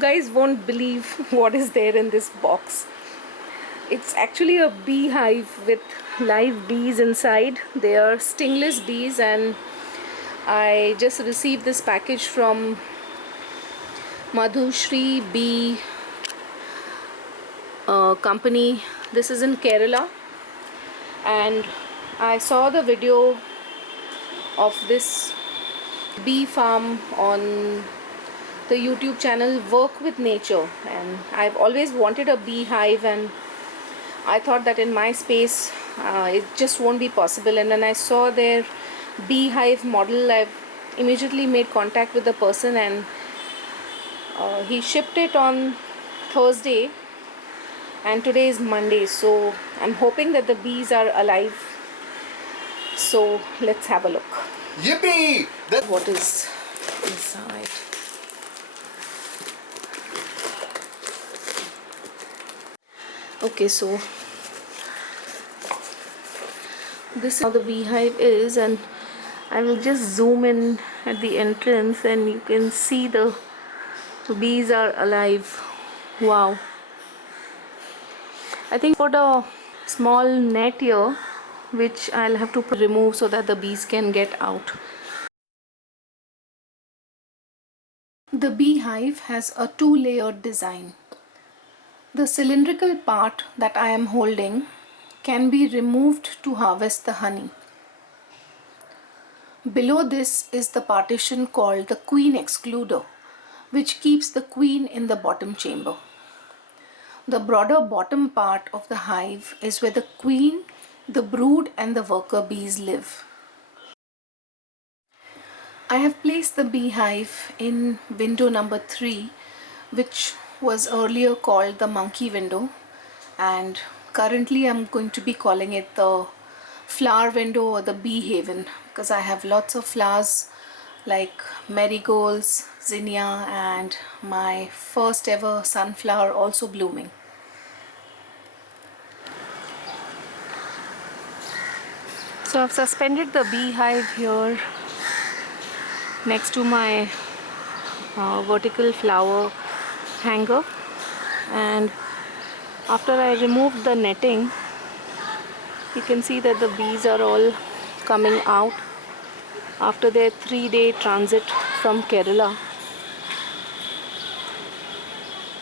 guys won't believe what is there in this box. It's actually a beehive with live bees inside. They are stingless bees, and I just received this package from Madhusree bee company. This is in Kerala, and I saw the video of this bee farm on the YouTube channel Work with Nature, and I've always wanted a beehive, and I thought that in my space it just won't be possible. And when I saw their beehive model, I've immediately made contact with the person, and he shipped it on Thursday, and today is Monday, so I'm hoping that the bees are alive. So let's have a look. Yippee! What is inside? Okay, so this is how the beehive is, and I will just zoom in at the entrance, and you can see the bees are alive. Wow. I think put a small net here, which I'll have to remove so that the bees can get out. The beehive has a two-layered design. The cylindrical part that I am holding can be removed to harvest the honey. Below this is the partition called the queen excluder, which keeps the queen in the bottom chamber. The broader bottom part of the hive is where the queen, the brood, and the worker bees live. I have placed the beehive in window number 3, which was earlier called the monkey window, and currently I'm going to be calling it the flower window or the bee haven, because I have lots of flowers like marigolds, zinnia, and my first ever sunflower also blooming. So I've suspended the beehive here next to my vertical flower hanger, and after I removed the netting, you can see that the bees are all coming out after their 3-day transit from Kerala,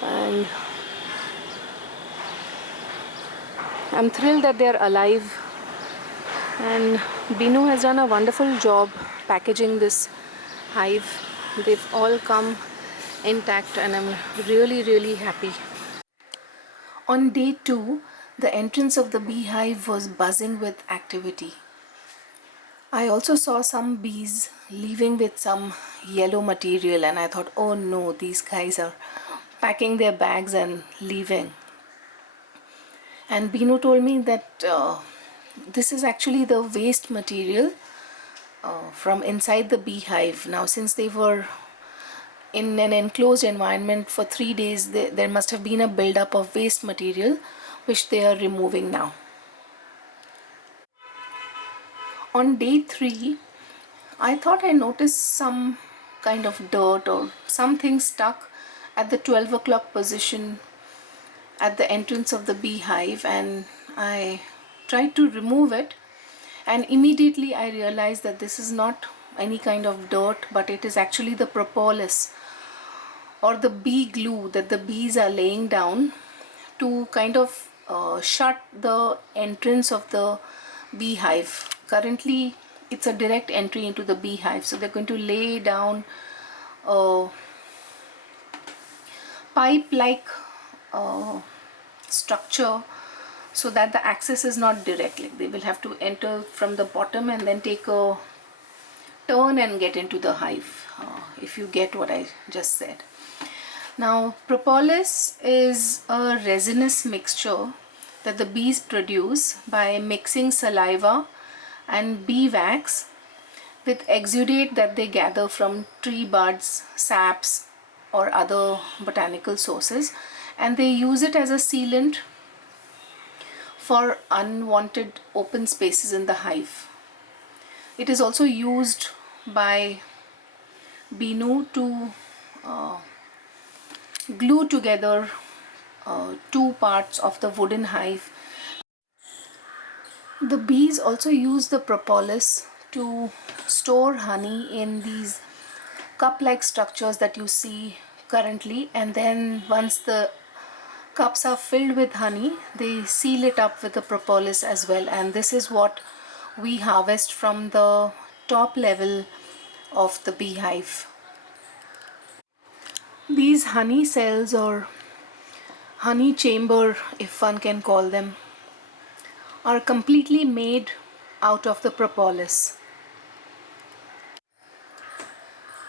and I'm thrilled that they're alive, and Binu has done a wonderful job packaging this hive. They've all come intact, and I'm really happy. On day 2, the entrance of the beehive was buzzing with activity. I also saw some bees leaving with some yellow material, and I thought, oh no, these guys are packing their bags and leaving. And Binu told me that this is actually the waste material from inside the beehive. Now, since they were in an enclosed environment for 3 days, there must have been a buildup of waste material which they are removing now. On day 3, I thought I noticed some kind of dirt or something stuck at the 12 o'clock position at the entrance of the beehive, and I tried to remove it, and immediately I realized that this is not any kind of dirt, but it is actually the propolis or the bee glue that the bees are laying down to kind of shut the entrance of the beehive. Currently it's a direct entry into the beehive, so they're going to lay down a pipe like structure so that the access is not direct. Like, they will have to enter from the bottom and then take a turn and get into the hive, if you get what I just said. Now, propolis is a resinous mixture that the bees produce by mixing saliva and bee wax with exudate that they gather from tree buds, saps, or other botanical sources, and they use it as a sealant for unwanted open spaces in the hive. It is also used by Binu to glue together two parts of the wooden hive. The bees also use the propolis to store honey in these cup-like structures that you see currently, and then once the cups are filled with honey, they seal it up with the propolis as well, and this is what we harvest from the top level of the beehive. These honey cells, or honey chamber if one can call them, are completely made out of the propolis.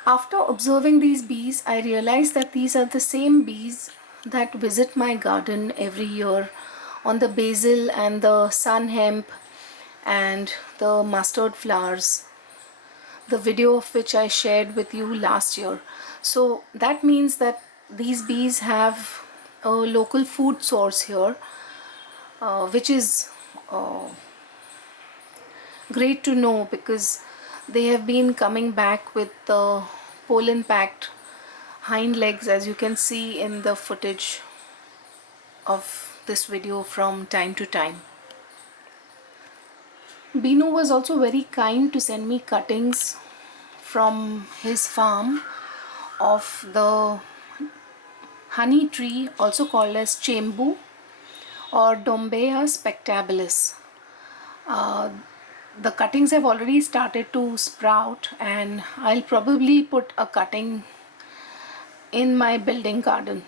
After observing these bees, I realized that these are the same bees that visit my garden every year on the basil and the sun hemp and the mustard flowers, the video of which I shared with you last year. So that means that these bees have a local food source here, which is great to know, because they have been coming back with the pollen packed hind legs, as you can see in the footage of this video from time to time. Binu was also very kind to send me cuttings from his farm of the honey tree, also called as Chembu or Dombeya spectabilis. The cuttings have already started to sprout, and I'll probably put a cutting in my building garden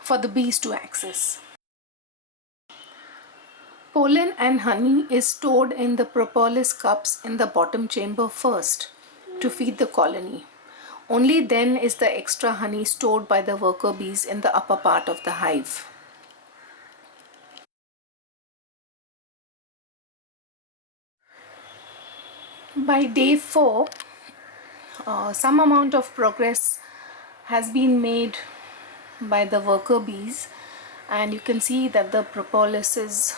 for the bees to access. Pollen and honey is stored in the propolis cups in the bottom chamber first to feed the colony. Only then is the extra honey stored by the worker bees in the upper part of the hive. By day 4, some amount of progress has been made by the worker bees, and you can see that the propolis is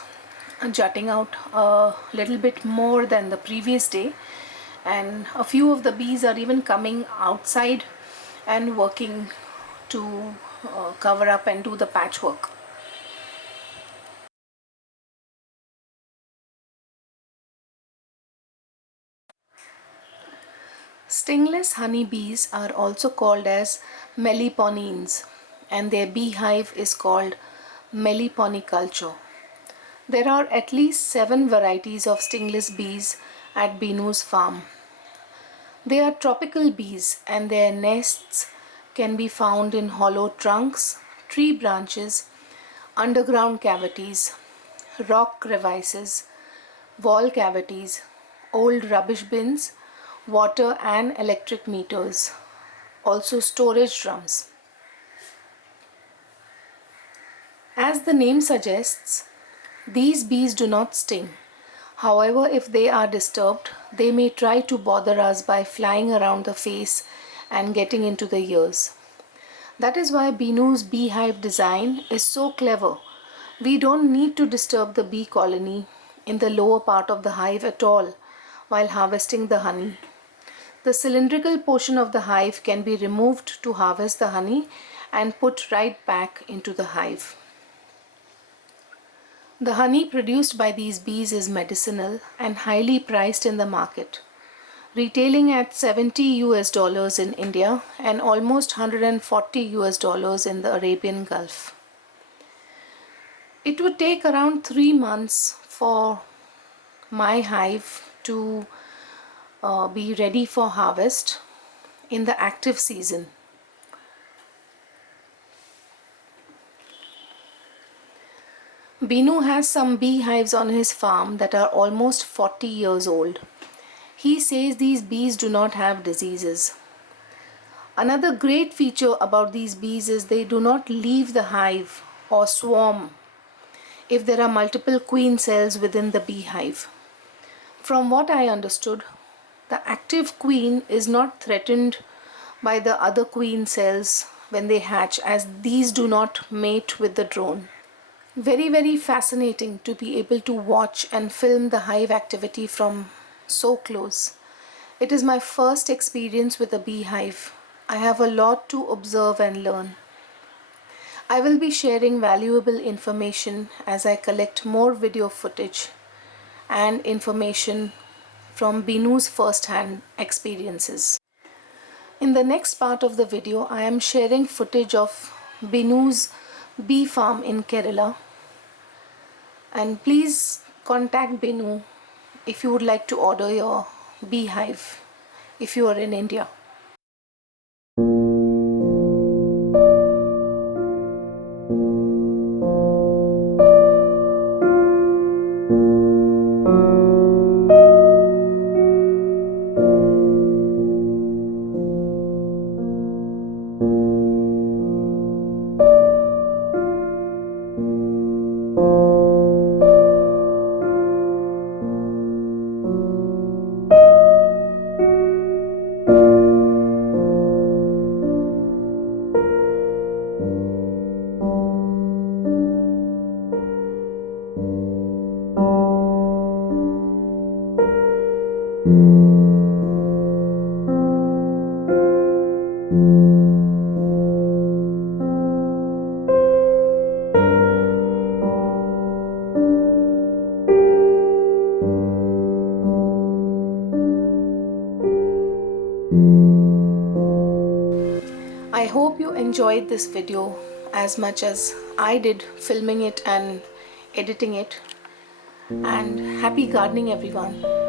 jutting out a little bit more than the previous day, and a few of the bees are even coming outside and working to cover up and do the patchwork. Stingless honeybees are also called as Meliponines, and their beehive is called Meliponiculture. There are at least 7 varieties of stingless bees at Binu's farm. They are tropical bees, and their nests can be found in hollow trunks, tree branches, underground cavities, rock crevices, wall cavities, old rubbish bins, water and electric meters, also storage drums. As the name suggests, these bees do not sting. However, if they are disturbed, they may try to bother us by flying around the face and getting into the ears. That is why Binu's beehive design is so clever. We don't need to disturb the bee colony in the lower part of the hive at all while harvesting the honey. The cylindrical portion of the hive can be removed to harvest the honey and put right back into the hive. The honey produced by these bees is medicinal and highly priced in the market, retailing at $70 in India and almost $140 in the Arabian Gulf. It would take around 3 months for my hive to be ready for harvest in the active season. Binu has some beehives on his farm that are almost 40 years old. He says these bees do not have diseases. Another great feature about these bees is they do not leave the hive or swarm if there are multiple queen cells within the beehive. From what I understood, the active queen is not threatened by the other queen cells when they hatch, as these do not mate with the drone. Very fascinating to be able to watch and film the hive activity from so close. It is my first experience with a beehive. I have a lot to observe and learn. I will be sharing valuable information as I collect more video footage and information from Binu's first-hand experiences. In the next part of the video, I am sharing footage of Binu's bee farm in Kerala. And please contact Binu if you would like to order your beehive if you are in India. I hope you enjoyed this video as much as I did filming it and editing it. And happy gardening, everyone.